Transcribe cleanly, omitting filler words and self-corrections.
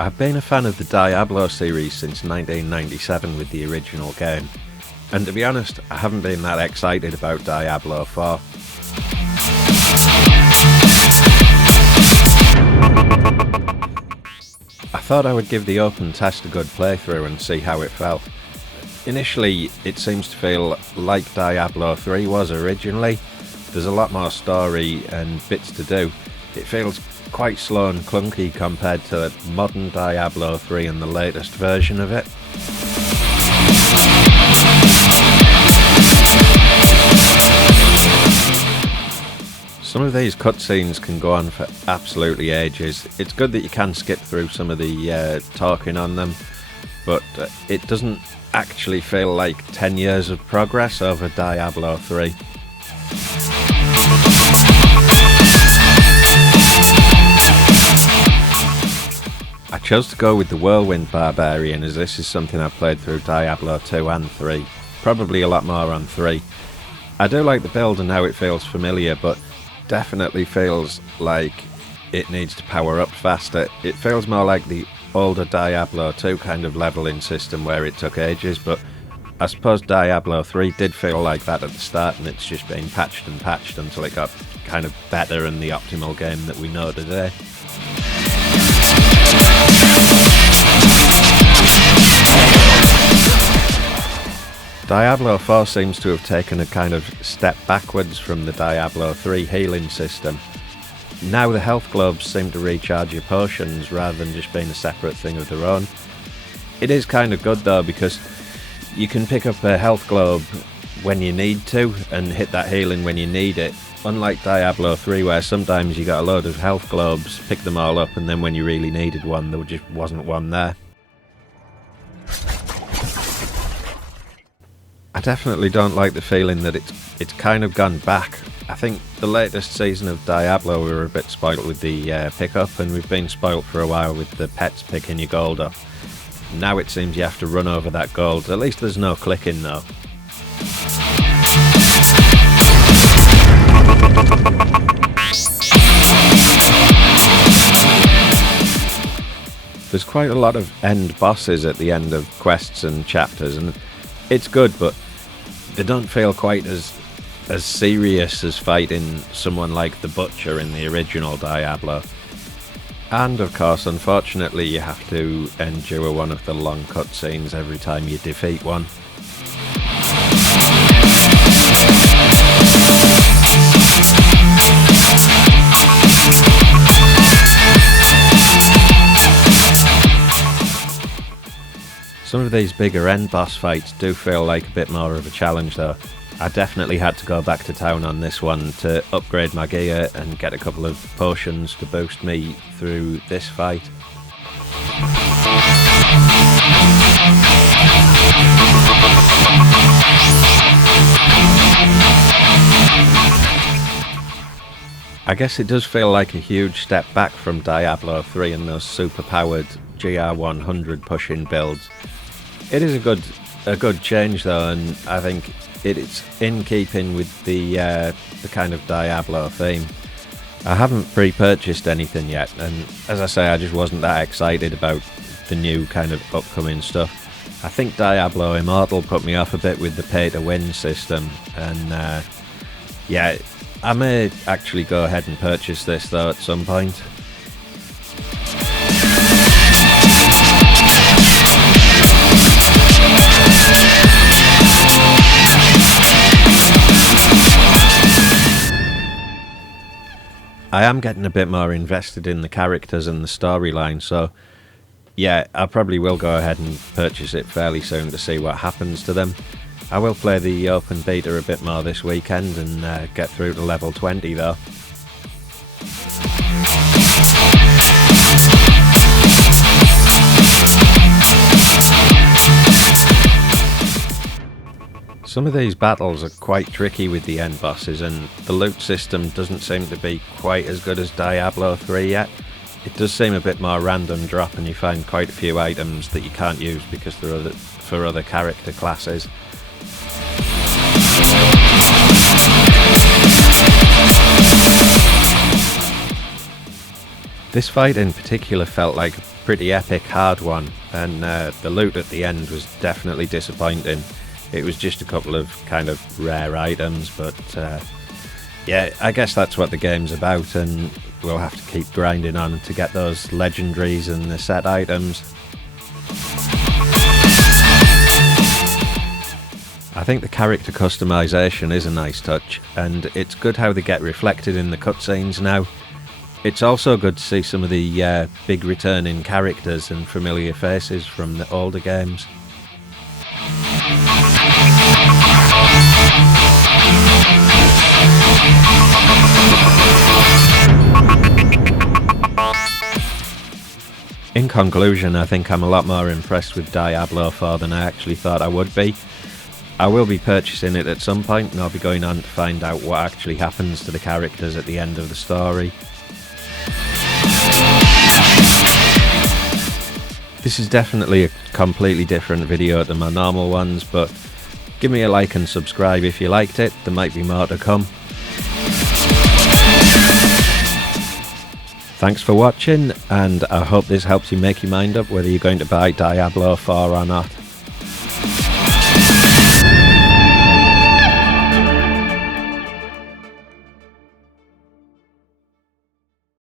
I've been a fan of the Diablo series since 1997 with the original game, and to be honest, I haven't been that excited about Diablo 4. I thought I would give the open test a good playthrough and see how it felt. Initially, it seems to feel like Diablo 3 was originally. There's a lot more story and bits to do. It feels quite slow and clunky compared to modern Diablo 3 and the latest version of it. Some of these cutscenes can go on for absolutely ages. It's good that you can skip through some of the talking on them, but it doesn't actually feel like 10 years of progress over Diablo 3. I chose to go with the Whirlwind Barbarian as this is something I've played through Diablo 2 and 3, probably a lot more on 3. I do like the build and how it feels familiar, but definitely feels like it needs to power up faster. It feels more like the older Diablo 2 kind of leveling system where it took ages, but I suppose Diablo 3 did feel like that at the start, and it's just been patched and patched until it got kind of better and the optimal game that we know today. Diablo 4 seems to have taken a kind of step backwards from the Diablo 3 healing system. Now the health globes seem to recharge your potions rather than just being a separate thing of their own. It is kind of good though, because you can pick up a health globe when you need to and hit that healing when you need it. Unlike Diablo 3 where sometimes you got a load of health globes, pick them all up, and then when you really needed one there just wasn't one there. I definitely don't like the feeling that it's kind of gone back. I think the latest season of Diablo we were a bit spoilt with the pickup, and we've been spoilt for a while with the pets picking your gold up. Now it seems you have to run over that gold. At least there's no clicking though. There's quite a lot of end bosses at the end of quests and chapters, and it's good, but they don't feel quite as serious as fighting someone like the Butcher in the original Diablo. And of course, unfortunately, you have to endure one of the long cutscenes every time you defeat one. Some of these bigger end boss fights do feel like a bit more of a challenge though. I definitely had to go back to town on this one to upgrade my gear and get a couple of potions to boost me through this fight. I guess it does feel like a huge step back from Diablo 3 and those super powered GR100 pushing builds. It is a good change though, and I think it's in keeping with the kind of Diablo theme. I haven't pre-purchased anything yet, and as I say, I just wasn't that excited about the new kind of upcoming stuff. I think Diablo Immortal put me off a bit with the pay-to-win system, and yeah, I may actually go ahead and purchase this though at some point. I am getting a bit more invested in the characters and the storyline, so yeah, I probably will go ahead and purchase it fairly soon to see what happens to them. I will play the open beta a bit more this weekend and get through to level 20 though. Some of these battles are quite tricky with the end bosses, and the loot system doesn't seem to be quite as good as Diablo 3 yet. It does seem a bit more random drop, and you find quite a few items that you can't use because they're for other character classes. This fight in particular felt like a pretty epic hard one, and the loot at the end was definitely disappointing. It was just a couple of kind of rare items, but yeah, I guess that's what the game's about, and we'll have to keep grinding on to get those legendaries and the set items. I think the character customization is a nice touch, and it's good how they get reflected in the cutscenes now. It's also good to see some of the big returning characters and familiar faces from the older games. In conclusion, I think I'm a lot more impressed with Diablo 4 than I actually thought I would be. I will be purchasing it at some point, and I'll be going on to find out what actually happens to the characters at the end of the story. This is definitely a completely different video than my normal ones, but give me a like and subscribe if you liked it. There might be more to come. Thanks for watching, and I hope this helps you make your mind up whether you're going to buy Diablo 4 or not.